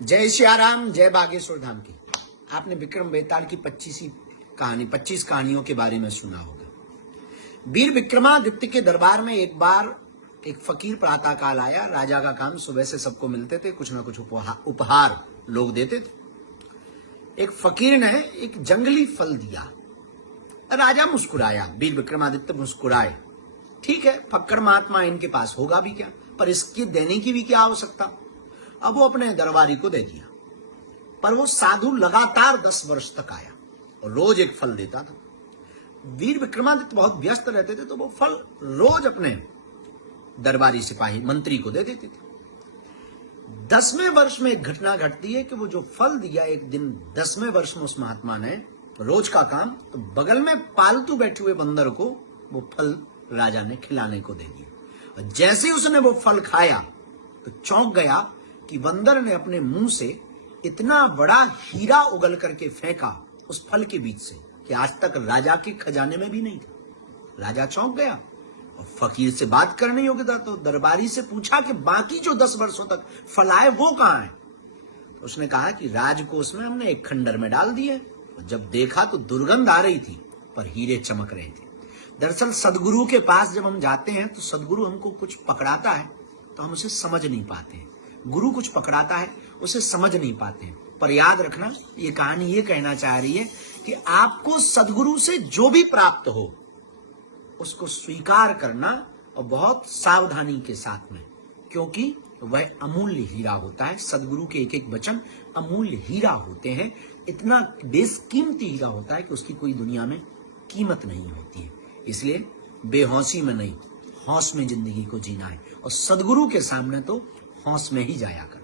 जय सियाराम, जय बागेश्वर धाम की। आपने विक्रम बेताल की 25 कहानियों के बारे में सुना होगा। वीर विक्रमादित्य के दरबार में एक बार एक फकीर प्रातःकाल आया। राजा का काम सुबह से सबको मिलते थे, कुछ ना कुछ उपहार लोग देते थे। एक फकीर ने एक जंगली फल दिया। राजा मुस्कुराया, वीर विक्रमादित्य मुस्कुराए। ठीक है, फक्कड़ महात्मा इनके पास होगा भी क्या, पर इसके देने की भी क्या आवश्यकता। अब वो अपने दरबारी को दे दिया। पर वो साधु लगातार 10 वर्ष तक आया और रोज एक फल देता था। वीर विक्रमादित्य बहुत व्यस्त रहते थे, तो वो फल रोज अपने दरबारी सिपाही मंत्री को दे देते थे। 10वें वर्ष में एक घटना घटती है कि वो जो फल दिया, एक दिन 10वें वर्ष में उस महात्मा ने रोज का काम, तो बगल में पालतू बैठे हुए बंदर को वो फल राजा ने खिलाने को दे दिया। और जैसे ही उसने वो फल खाया तो चौंक गया कि बंदर ने अपने मुंह से इतना बड़ा हीरा उगल करके फेंका उस फल के बीच से कि आज तक राजा के खजाने में भी नहीं था। राजा चौंक गया और फकीर से बात करने योग्य था, तो दरबारी से पूछा कि बाकी जो 10 वर्षों तक फल आए वो कहां है। तो उसने कहा कि राजकोष में हमने एक खंडर में डाल दिए। और जब देखा तो दुर्गंध आ रही थी, पर हीरे चमक रहे थे। दरअसल सदगुरु के पास जब हम जाते हैं तो सदगुरु हमको कुछ पकड़ाता है तो हम उसे समझ नहीं पाते हैं। गुरु कुछ पकड़ाता है, उसे समझ नहीं पाते हैं। पर याद रखना, ये कहानी ये कहना चाह रही है कि आपको सदगुरु से जो भी प्राप्त हो उसको स्वीकार करना, और बहुत सावधानी के साथ में, क्योंकि वह अमूल्य हीरा होता है। सदगुरु के एक एक वचन अमूल्य हीरा होते हैं। इतना बेशकीमती हीरा होता है कि उसकी कोई दुनिया में कीमत नहीं होती है। इसलिए बेहोशी में नहीं, होश में जिंदगी को जीना है। और सदगुरु के सामने तो होश में ही जाया कर।